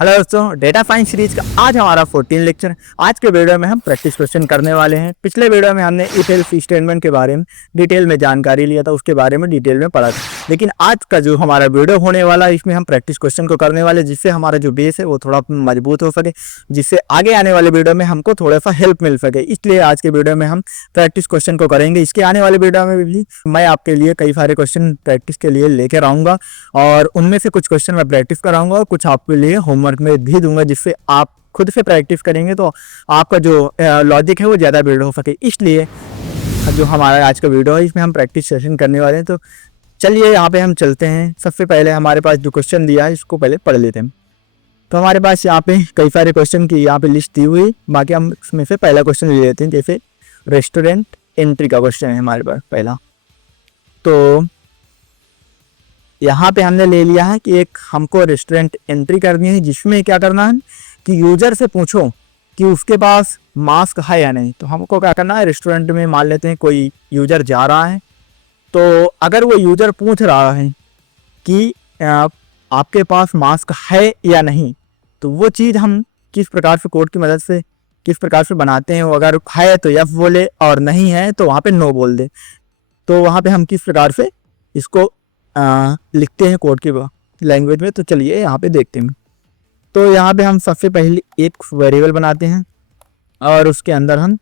Hello दोस्तों, data science series का आज हमारा 14 लेक्चर है। आज के वीडियो में हम प्रैक्टिस क्वेश्चन करने वाले हैं। पिछले वीडियो में हमने इफ एल्स स्टेटमेंट के बारे में डिटेल में जानकारी लिया था, उसके बारे में डिटेल में पढ़ा था। लेकिन आज का जो हमारा वीडियो होने वाला है, इसमें हम प्रैक्टिस क्वेश्चन को करने वाले, जिससे हमारा जो बेस है वो थोड़ा मजबूत हो सके, जिससे आगे आने वाले वीडियो में हमको थोड़ा सा हेल्प मिल सके। इसलिए आज के वीडियो में हम प्रैक्टिस क्वेश्चन को करेंगे। इसके आने वाले वीडियो में भी मैं आपके लिए कई सारे क्वेश्चन प्रैक्टिस के लिए लेकर आऊँगा और उनमें से कुछ क्वेश्चन मैं प्रैक्टिस कराऊंगा और कुछ आपके लिए होमवर्क में भी दूंगा, जिससे आप खुद से प्रैक्टिस करेंगे तो आपका जो लॉजिक है वो ज़्यादा बिल्ड हो सके। इसलिए जो हमारा आज का वीडियो है, इसमें हम प्रैक्टिस सेशन करने वाले हैं। तो चलिए यहाँ पे हम चलते हैं। सबसे पहले हमारे पास जो क्वेश्चन दिया है, इसको पहले पढ़ लेते हैं। तो हमारे पास यहाँ पे कई सारे क्वेश्चन की यहाँ पे लिस्ट दी हुई, बाकी हम इसमें से पहला क्वेश्चन ले लेते हैं। जैसे रेस्टोरेंट एंट्री का क्वेश्चन है हमारे पास पहला। तो यहाँ पे हमने ले लिया है कि एक हमको रेस्टोरेंट एंट्री करनी है, जिसमें क्या करना है कि यूजर से पूछो कि उसके पास मास्क है या नहीं। तो हमको क्या करना है, रेस्टोरेंट में मान लेते हैं कोई यूजर जा रहा है, तो अगर वो यूजर पूछ रहा है कि आपके पास मास्क है या नहीं, तो वो चीज़ हम किस प्रकार से कोड की मदद से किस प्रकार से बनाते हैं। वो अगर है तो यस बोले और नहीं है तो वहाँ पे नो बोल दे। तो वहाँ पे हम किस प्रकार से इसको लिखते हैं कोड की लैंग्वेज में। तो चलिए यहाँ पे देखते हैं। तो यहाँ पे हम सबसे पहले एक वेरिएबल बनाते हैं और उसके अंदर हम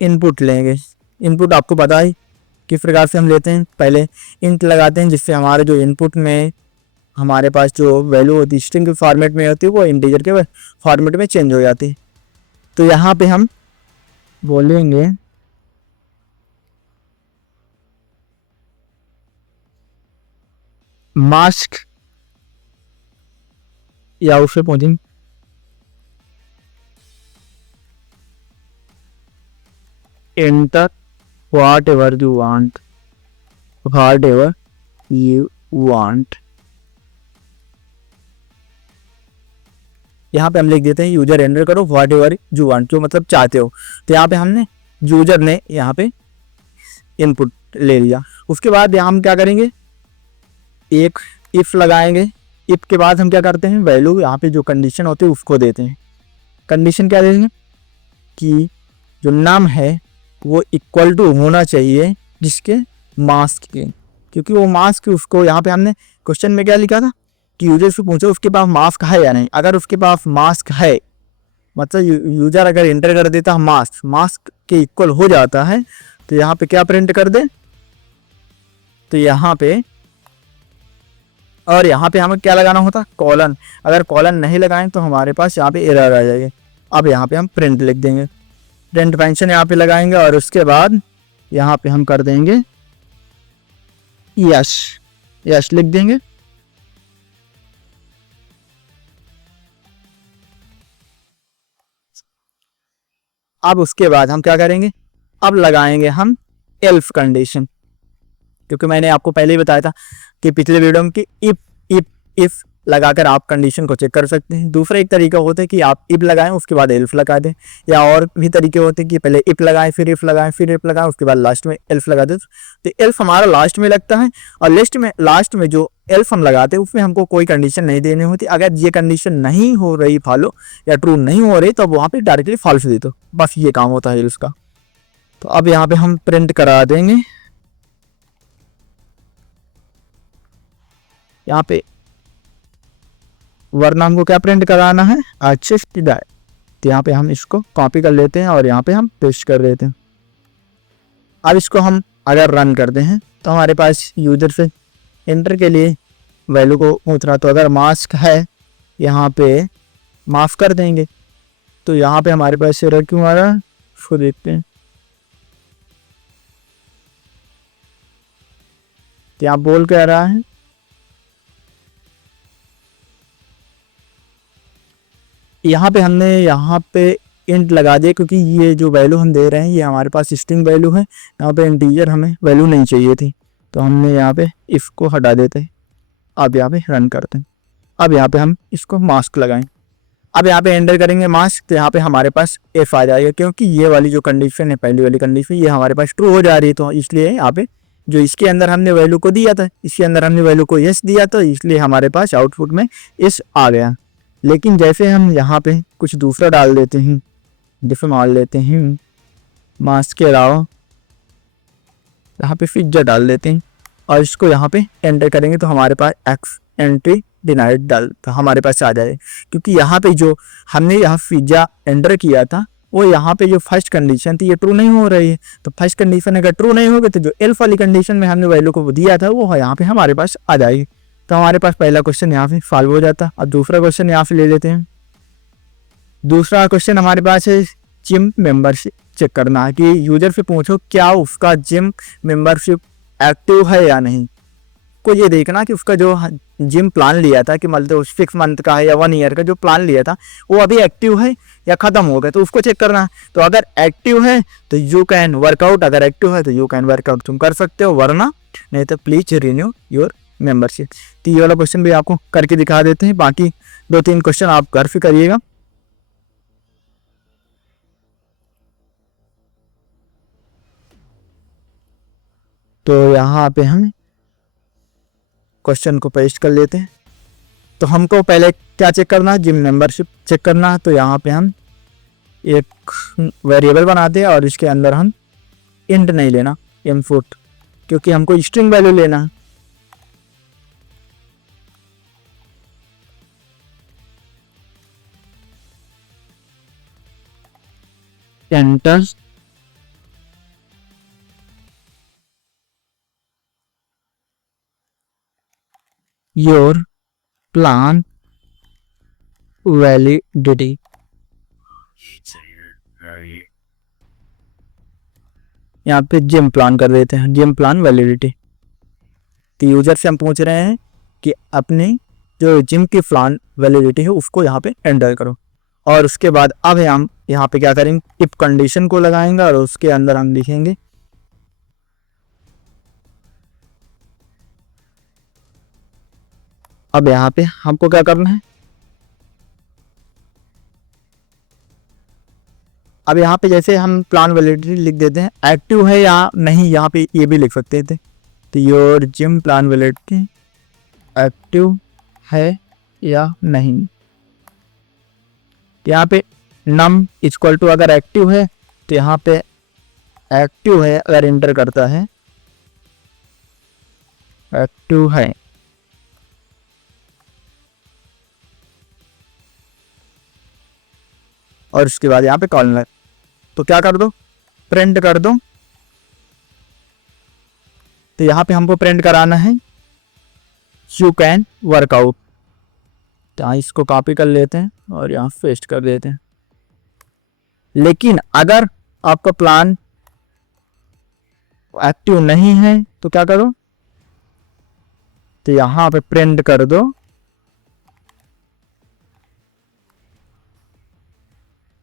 इनपुट लेंगे। इनपुट आपको पता है किस प्रकार से हम लेते हैं, पहले इंट लगाते हैं, जिससे हमारे जो इनपुट में हमारे पास जो वैल्यू होती है स्ट्रिंग के फॉर्मेट में होती है, वो इंटीजर के फॉर्मेट में चेंज हो जाती है। तो यहाँ पे हम बोलेंगे मास्क, या उसे पहुंचेंगे enter what ever you want, what ever you want. यहाँ पे हम लिख देते हैं यूजर एंटर करो व्हाट एवर यू वांट, जो मतलब चाहते हो। तो यहाँ पे हमने यूजर ने यहाँ पे इनपुट ले लिया। उसके बाद यहाँ हम क्या करेंगे, एक इफ लगाएंगे। इफ के बाद हम क्या करते हैं, वैल्यू यहाँ पे जो कंडीशन होती है उसको देते हैं। कंडीशन क्या देंगे कि जो नाम है वो इक्वल टू होना चाहिए जिसके मास्क के, क्योंकि वो मास्क उसको यहाँ पे हमने क्वेश्चन में क्या लिखा था कि यूजर से पूछो उसके पास मास्क है या नहीं। अगर उसके पास मास्क है, मतलब यूजर अगर एंटर कर देता मास्क के इक्वल हो जाता है, तो यहाँ पे क्या प्रिंट कर दे, तो यहाँ पे, और यहाँ पे हमें क्या लगाना होता, कॉलन। अगर कॉलन नहीं लगाएं तो हमारे पास यहाँ पे एरर आ जाएगी। अब यहाँ पे हम प्रिंट लिख देंगे, प्रिंट फंक्शन यहाँ पे लगाएंगे और उसके बाद यहाँ पे हम कर देंगे यस लिख देंगे। अब उसके बाद हम क्या करेंगे, अब लगाएंगे हम एल्फ कंडीशन, क्योंकि मैंने आपको पहले ही बताया था कि पिछले वीडियो में कि इफ लगाकर आप कंडीशन को चेक कर सकते हैं। दूसरा एक तरीका होता है कि आप इफ लगाएं उसके बाद एल्फ लगा दें, या और भी तरीके होते हैं कि पहले इफ लगाएं फिर इफ लगाएं फिर इफ लगाएं उसके बाद लास्ट में एल्फ लगा दें। तो एल्फ हमारा लास्ट में लगता है, और लास्ट में जो एल्फ हम लगाते हैं उसमें हमको कोई कंडीशन नहीं देनी होती। अगर ये कंडीशन नहीं हो रही फॉलो या ट्रू नहीं हो रही, तो वहाँ पर डायरेक्टली फॉल्स दे दो, बस ये काम होता है एल्फ का। तो अब यहाँ पे हम प्रिंट करा देंगे, यहाँ पे वरना हमको क्या प्रिंट कराना है, अच्छे से। तो यहाँ पे हम इसको कॉपी कर लेते हैं और यहाँ पे हम पेस्ट कर देते हैं। अब इसको हम अगर रन करते हैं तो हमारे पास यूजर से एंटर के लिए वैल्यू को पूछ रहा, तो अगर मास्क है यहाँ पे माफ कर देंगे। तो यहाँ पे हमारे पास एरर क्यों आ रहा है उसको देखते हैं। तो यहाँ बोल क्या रहा है, यहाँ पे हमने यहाँ पे इंट लगा दिया, क्योंकि ये जो वैल्यू हम दे रहे हैं ये हमारे पास स्ट्रिंग वैल्यू है। यहाँ पे इंटीजर हमें वैल्यू नहीं चाहिए थी, तो हमने यहाँ पे इफ को हटा देते हैं। अब यहाँ पे रन करते हैं। अब यहाँ पे हम इसको मास्क लगाएं। अब यहाँ पे एंटर करेंगे मास्क, तो यहाँ पे हमारे पास एफ आ जाएगा, क्योंकि ये वाली जो कंडीशन है, पहली वाली कंडीशन, ये हमारे पास ट्रू हो जा रही है। तो इसलिए यहाँ पे जो इसके अंदर हमने वैल्यू को दिया था, इसके अंदर हमने वैल्यू को यस दिया, तो इसलिए हमारे पास आउटपुट में यस आ गया। लेकिन जैसे हम यहाँ पे कुछ दूसरा डाल देते हैं, जैसे मान लेते हैं मास्क के अलावा यहाँ पे पिज्जा डाल देते हैं और इसको यहाँ पे एंटर करेंगे तो हमारे पास एक्स एंट्री डिनाइड डाल तो हमारे पास आ जाए, क्योंकि यहाँ पे जो हमने यहाँ पिज्जा एंटर किया था वो यहाँ पे जो फर्स्ट कंडीशन थी ये ट्रू नहीं हो रही है। तो फर्स्ट कंडीशन अगर ट्रू नहीं होगी तो जो एल्फ वाली कंडीशन में हमने वैल्यू को दिया था वो यहाँ पे हमारे पास आ जाएगी। तो हमारे पास पहला क्वेश्चन यहाँ पे सॉल्व हो जाता। अब दूसरा क्वेश्चन यहाँ पे ले लेते हैं। दूसरा क्वेश्चन हमारे पास है जिम मेंबरशिप चेक करना है कि यूजर से पूछो क्या उसका जिम मेंबरशिप एक्टिव है या नहीं। को ये देखना कि उसका जो जिम प्लान लिया था कि मतलब 6 मंथ का है या 1 ईयर का जो प्लान लिया था वो अभी एक्टिव है या ख़त्म हो गया, तो उसको चेक करना है। तो अगर एक्टिव है तो यू कैन वर्कआउट, अगर एक्टिव है तो यू कैन वर्कआउट तुम कर सकते हो, वरना नहीं तो प्लीज रिन्यू योर मेंबरशिप। तो ये वाला क्वेश्चन भी आपको करके दिखा देते हैं, बाकी 2-3 क्वेश्चन आप घर से करिएगा। तो यहाँ पे हम क्वेश्चन को पेस्ट कर लेते हैं। तो हमको पहले क्या चेक करना है, जिम मेंबरशिप चेक करना है। तो यहाँ पे हम एक वेरिएबल बनाते हैं और इसके अंदर हम इंट नहीं लेना, इनपुट, क्योंकि हमको स्ट्रिंग वैल्यू लेना है। Enter your plan validity. यहाँ पे जिम प्लान कर देते हैं, जिम प्लान वैलिडिटी। तो यूजर से हम पूछ रहे हैं कि अपनी जो जिम की प्लान वैलिडिटी है उसको यहाँ पे एंटर करो। और उसके बाद अब हम यहाँ पे क्या करेंगे, इफ कंडीशन को लगाएंगे और उसके अंदर हम लिखेंगे अब यहाँ पे हमको क्या करना है, अब यहाँ पे जैसे हम प्लान वैलिडिटी लिख देते हैं, एक्टिव है या नहीं यहाँ पे ये भी लिख सकते थे। तो your gym plan validity active है या नहीं। यहाँ पे नम इक्वल टू अगर एक्टिव है तो यहाँ पे एक्टिव है, अगर एंटर करता है एक्टिव है, और उसके बाद यहाँ पे कॉलम तो क्या कर दो, प्रिंट कर दो। तो यहाँ पे हमको प्रिंट कराना है यू कैन वर्कआउट। तो इसको कॉपी कर लेते हैं और यहाँ पेस्ट कर देते हैं। लेकिन अगर आपका प्लान एक्टिव नहीं है तो क्या करो, तो यहाँ पे प्रिंट कर दो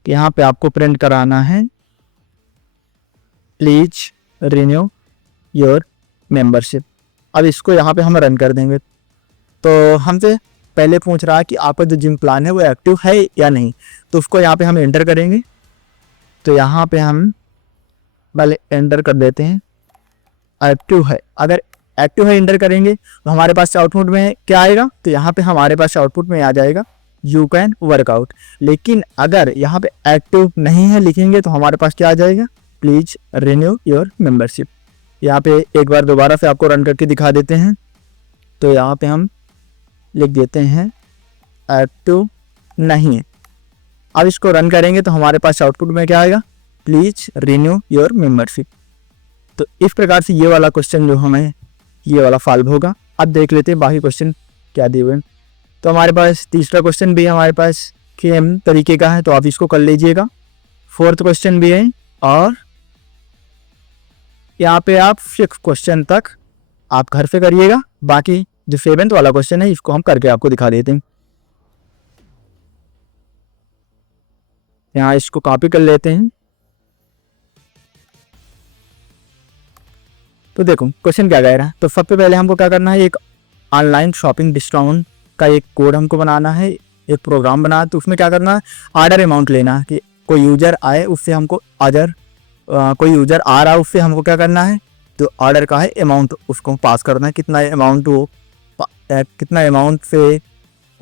कि यहाँ पे आपको प्रिंट कराना है प्लीज रिन्यू योर मेंबरशिप। अब इसको यहाँ पे हम रन कर देंगे। तो हमसे पहले पूछ रहा है कि आपका जो जिम प्लान है वो एक्टिव है या नहीं, तो उसको यहाँ पे हम एंटर करेंगे। तो यहाँ पे हम पहले एंटर कर देते हैं एक्टिव है। अगर एक्टिव है एंटर करेंगे तो हमारे पास आउटपुट में क्या आएगा, तो यहाँ पे हमारे पास आउटपुट में आ जाएगा यू कैन वर्कआउट। लेकिन अगर यहाँ पे एक्टिव नहीं है लिखेंगे तो हमारे पास क्या आ जाएगा, प्लीज रिन्यू योर मेंबरशिप। यहाँ पे एक बार दोबारा से आपको रन करके दिखा देते हैं। तो यहाँ पे हम लिख देते हैं एक्टिव नहीं है। अब इसको रन करेंगे तो हमारे पास आउटपुट में क्या आएगा, प्लीज रिन्यू योर मेंबरशिप। तो इस प्रकार से ये वाला क्वेश्चन जो हमें ये वाला सॉल्व होगा। अब देख लेते हैं बाकी क्वेश्चन क्या दिए हुए हैं। तो हमारे पास तीसरा क्वेश्चन भी हमारे पास सेम तरीके का है, तो आप इसको कर लीजिएगा। फोर्थ क्वेश्चन भी है और यहाँ पे आप 6 क्वेश्चन तक आप घर से करिएगा। बाकी जो 7th वाला क्वेश्चन है इसको हम करके आपको दिखा देते हैं। यहाँ इसको कॉपी कर लेते हैं। तो देखो क्वेश्चन क्या कह रहा है। तो सबसे पहले हमको क्या करना है, एक ऑनलाइन शॉपिंग डिस्काउंट का एक कोड हमको बनाना है, एक प्रोग्राम बनाना। तो उसमें क्या करना है, ऑर्डर अमाउंट लेना है कि कोई यूजर आए उससे हमको कोई यूजर आ रहा है उससे हमको क्या करना है, तो ऑर्डर का है अमाउंट उसको पास करना है, कितना अमाउंट से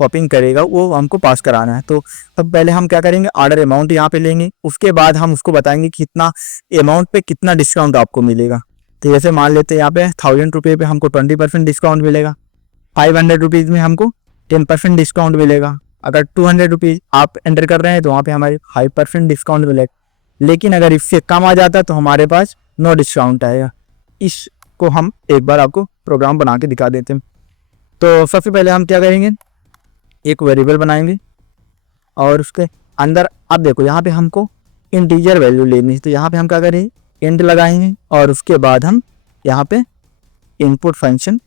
शॉपिंग करेगा वो हमको पास कराना है। तो सब पहले हम क्या करेंगे, ऑर्डर अमाउंट यहाँ पे लेंगे, उसके बाद हम उसको बताएंगे कितना अमाउंट पे कितना डिस्काउंट आपको मिलेगा। तो जैसे मान लेते हैं यहाँ पे 1000 रुपये पे हमको 20% डिस्काउंट मिलेगा, 500 रुपीज़ में हमको 10% डिस्काउंट मिलेगा। अगर 200 रुपीज़ आप एंटर कर रहे हैं तो वहाँ पे हमारे 5% डिस्काउंट मिलेगा। लेकिन अगर इससे कम आ जाता तो हमारे पास नो डिस्काउंट आएगा। इसको हम एक बार आपको प्रोग्राम बना के दिखा देते हैं। तो सबसे पहले हम क्या करेंगे, एक वेरिएबल बनाएंगे और उसके अंदर अब देखो यहाँ पे हमको इंटीजर वैल्यू लेनी है। तो यहाँ पे हम क्या करेंगे, इंट लगाएंगे और उसके बाद हम यहाँ पे इनपुट फंक्शन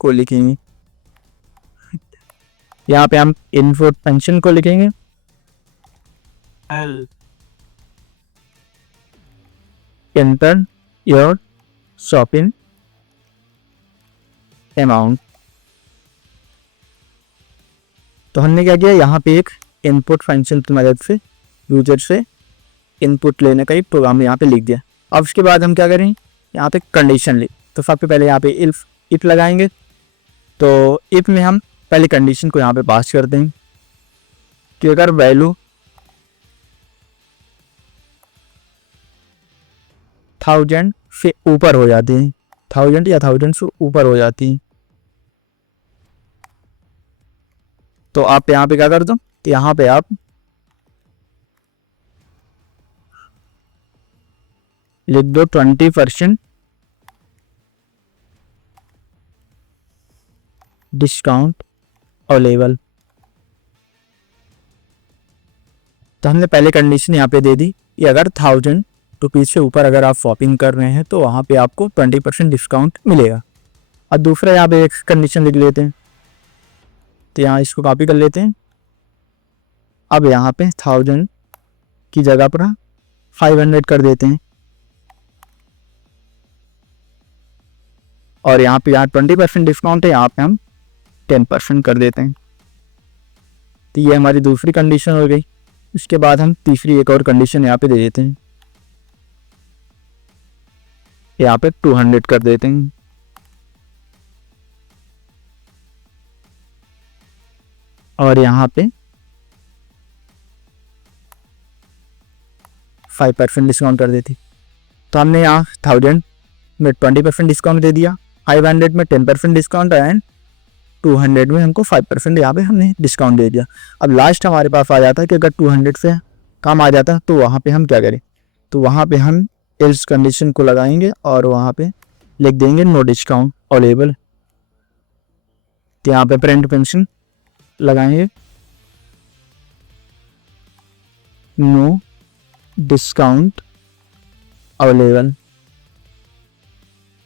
को लिखेंगे। यहाँ पे हम इनपुट फंक्शन को लिखेंगे एंटर योर शॉपिंग अमाउंट। तो हमने क्या किया, यहाँ पे एक इनपुट फंक्शन की मदद से यूजर से इनपुट लेने का एक प्रोग्राम यहाँ पे लिख दिया। अब उसके बाद हम क्या करें, यहाँ पे कंडीशन ले। तो सबसे पहले यहाँ पे इफ लगाएंगे। तो इफ में हम पहले कंडीशन को यहाँ पे पास करते हैं कि अगर वैल्यू 1000 से ऊपर हो जाती है, 1000 या 1000 से ऊपर हो जाती है, तो आप यहाँ पे क्या कर दो, यहाँ पे आप लिख दो 20% डिस्काउंट अवेलेबल। तो हमने पहले कंडीशन यहाँ पे दे दी कि अगर 1000 रुपीज़ से ऊपर अगर आप शॉपिंग कर रहे हैं तो वहाँ पे आपको 20% डिस्काउंट मिलेगा। अब दूसरा यहाँ पे एक कंडीशन लिख लेते हैं। तो यहाँ इसको कॉपी कर लेते हैं। अब यहाँ पे 1000 की जगह पर 500 कर देते हैं और यहाँ पे 20% डिस्काउंट है, यहाँ पे हम 10% कर देते हैं। तो ये हमारी दूसरी कंडीशन हो गई। इसके बाद हम तीसरी एक और कंडीशन यहाँ पे दे देते हैं, यहाँ पे 200 कर देते हैं और यहाँ पे 5% डिस्काउंट कर देती। तो हमने यहाँ 1000 में 20% डिस्काउंट दे दिया, 500 में 10% डिस्काउंट एंड 200 में हमको 5% यहाँ पे हमने डिस्काउंट दे दिया। अब लास्ट हमारे पास आ जाता है कि अगर 200 से कम आ जाता तो वहाँ पे हम क्या करें, तो वहाँ पे हम एल्स कंडीशन को लगाएंगे और वहाँ पे लिख देंगे नो डिस्काउंट अवेलेबल। तो यहाँ पे प्रिंट फंक्शन लगाएंगे नो डिस्काउंट अवेलेबल।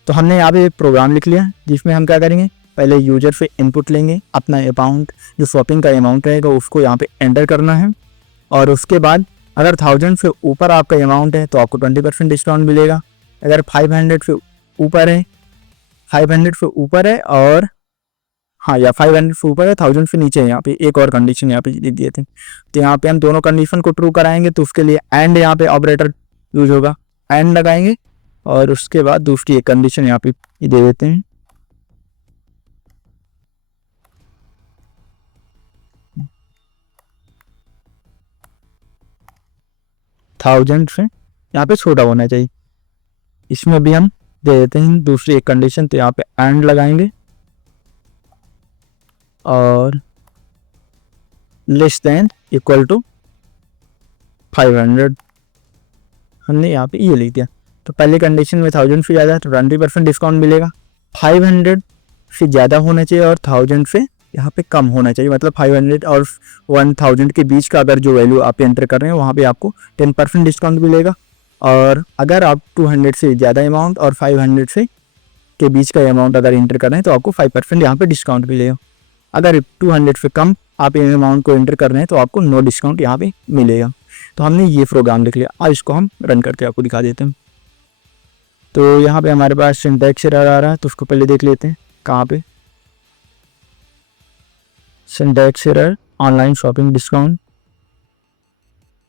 तो हमने यहाँ पे एक प्रोग्राम लिख लिया जिसमें हम क्या करेंगे, पहले यूजर से इनपुट लेंगे, अपना अमाउंट जो शॉपिंग का अमाउंट रहेगा उसको यहाँ पे एंटर करना है और उसके बाद अगर 1000 से ऊपर आपका अमाउंट है तो आपको 20% डिस्काउंट मिलेगा। अगर 500 से ऊपर है, 500 से ऊपर है और हाँ या 500 से ऊपर है, 1000 से नीचे है, यहाँ पे एक और कंडीशन यहाँ पे दे दिए थे। तो यहाँ पे हम दोनों कंडीशन को ट्रू कराएंगे तो उसके लिए एंड यहाँ पे ऑपरेटर यूज होगा, एंड लगाएंगे और उसके बाद दूसरी एक कंडीशन यहाँ पे दे देते हैं। थाउजेंड से यहाँ पे छोटा होना चाहिए, इसमें भी हम दे देते हैं दूसरी एक कंडीशन। तो यहाँ पे एंड लगाएंगे और लेस देन इक्वल टू 500 हमने यहाँ पे ये लिख दिया। तो पहले कंडीशन में 1000 से ज़्यादा तो 20% डिस्काउंट मिलेगा, 500 से ज़्यादा होना चाहिए और 1000 से यहाँ पे कम होना चाहिए, मतलब 500 और 1000 के बीच का अगर जो वैल्यू आप एंटर कर रहे हैं वहाँ पे आपको 10% डिस्काउंट मिलेगा। और अगर आप 200 से ज़्यादा अमाउंट और 500 से के बीच का अमाउंट अगर एंटर कर रहे हैं तो आपको 5% यहाँ पे डिस्काउंट मिलेगा। अगर 200 से कम आप इन अमाउंट को एंटर कर रहे हैं तो आपको नो डिस्काउंट यहाँ पे मिलेगा। तो हमने ये प्रोग्राम लिख लिया। अब इसको हम रन करके आपको दिखा देते हैं। तो यहाँ पे हमारे पास सिंटैक्स एरर आ रहा है, तो उसको पहले देख लेते हैं कहाँ पे। Syntax error online shopping discount,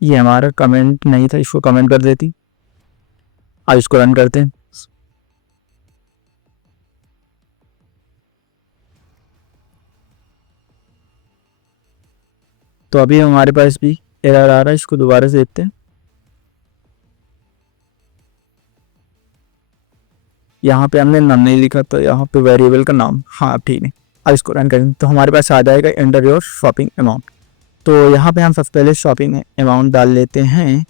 ये हमारा कमेंट नहीं था, इसको कमेंट कर देती। अब इसको रन करते हैं। तो अभी हमारे पास भी एरर आ रहा है, इसको दोबारा से देखते हैं। यहाँ पे हमने नाम नहीं लिखा, तो यहाँ पे वेरिएबल का नाम, हाँ ठीक है। अब इसको रन करेंगे तो हमारे पास आ जाएगा एंटर योर शॉपिंग अमाउंट। तो यहाँ पे हम सबसे पहले शॉपिंग अमाउंट डाल लेते हैं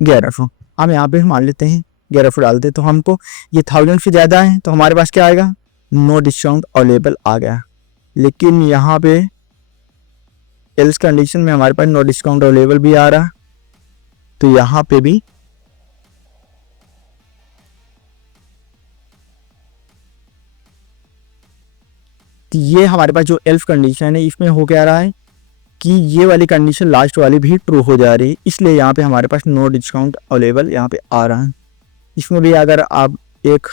1100। हम यहाँ पे मान लेते हैं 1100 डालते, तो हमको ये 1000 से ज़्यादा है, तो हमारे पास क्या आएगा, नो डिस्काउंट अवेलेबल आ गया। लेकिन यहाँ पे एल्स कंडीशन में हमारे पास नो डिस्काउंट अवेलेबल भी आ रहा है, तो यहाँ पे भी तो ये हमारे पास जो एल्स कंडीशन है इसमें हो क्या रहा है कि ये वाली कंडीशन लास्ट वाली भी ट्रू हो जा रही है, इसलिए यहाँ पे हमारे पास नो डिस्काउंट अवेलेबल यहाँ पे आ रहा है। इसमें भी अगर आप एक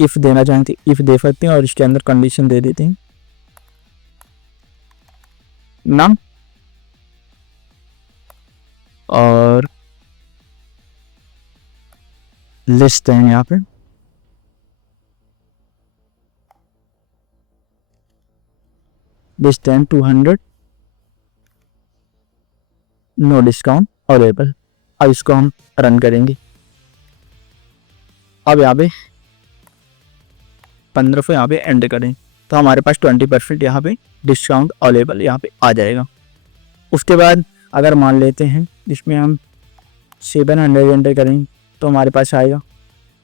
इफ़ देना चाहें तो इफ़ दे सकते हैं और इसके अंदर कंडीशन दे देते हैं नम, और लिस्ट है यहाँ पे डिस्टेंस 200 नो डिस्काउंट अवेलेबल। अब इसको हम रन करेंगे। अब यहाँ पे 1500 यहाँ पे एंटर करें तो हमारे पास 20% यहाँ पे डिस्काउंट अवेलेबल यहाँ पे आ जाएगा। उसके बाद अगर मान लेते हैं इसमें हम 700 एंटर करें तो हमारे पास आएगा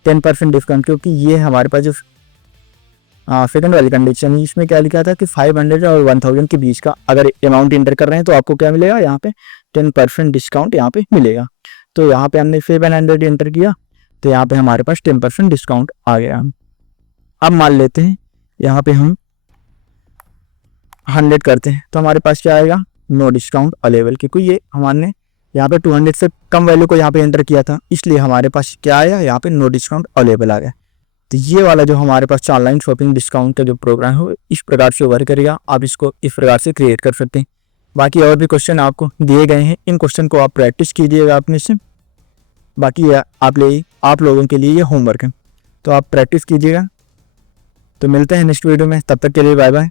10% डिस्काउंट, क्योंकि ये हमारे पास जो सेकंड वाली कंडीशन है इसमें क्या लिखा था कि 500 और 1000 के बीच का अगर अमाउंट एंटर कर रहे हैं तो आपको क्या मिलेगा, यहाँ पे 10% डिस्काउंट यहाँ पे मिलेगा। तो यहाँ पे हमने 700 एंटर किया तो यहाँ पे हमारे पास 10% डिस्काउंट आ गया। अब मान लेते हैं यहाँ पे हम 100 करते हैं तो हमारे पास क्या आएगा, नो डिस्काउंट अवेलेबल, क्योंकि ये हमारे यहाँ पे 200 से कम वैल्यू को यहाँ पे एंटर किया था, इसलिए हमारे पास क्या आया, यहाँ पे नो डिस्काउंट अवेलेबल आ गया। तो ये वाला जो हमारे पास ऑनलाइन शॉपिंग डिस्काउंट का जो प्रोग्राम है इस प्रकार से वर्क करेगा। आप इसको इस प्रकार से क्रिएट कर सकते हैं। बाकी और भी क्वेश्चन आपको दिए गए हैं, इन क्वेश्चन को आप प्रैक्टिस कीजिएगा अपने से। बाकी आप लोगों के लिए ये होमवर्क है, तो आप प्रैक्टिस कीजिएगा। तो मिलते हैं नेक्स्ट वीडियो में, तब तक के लिए बाय बाय।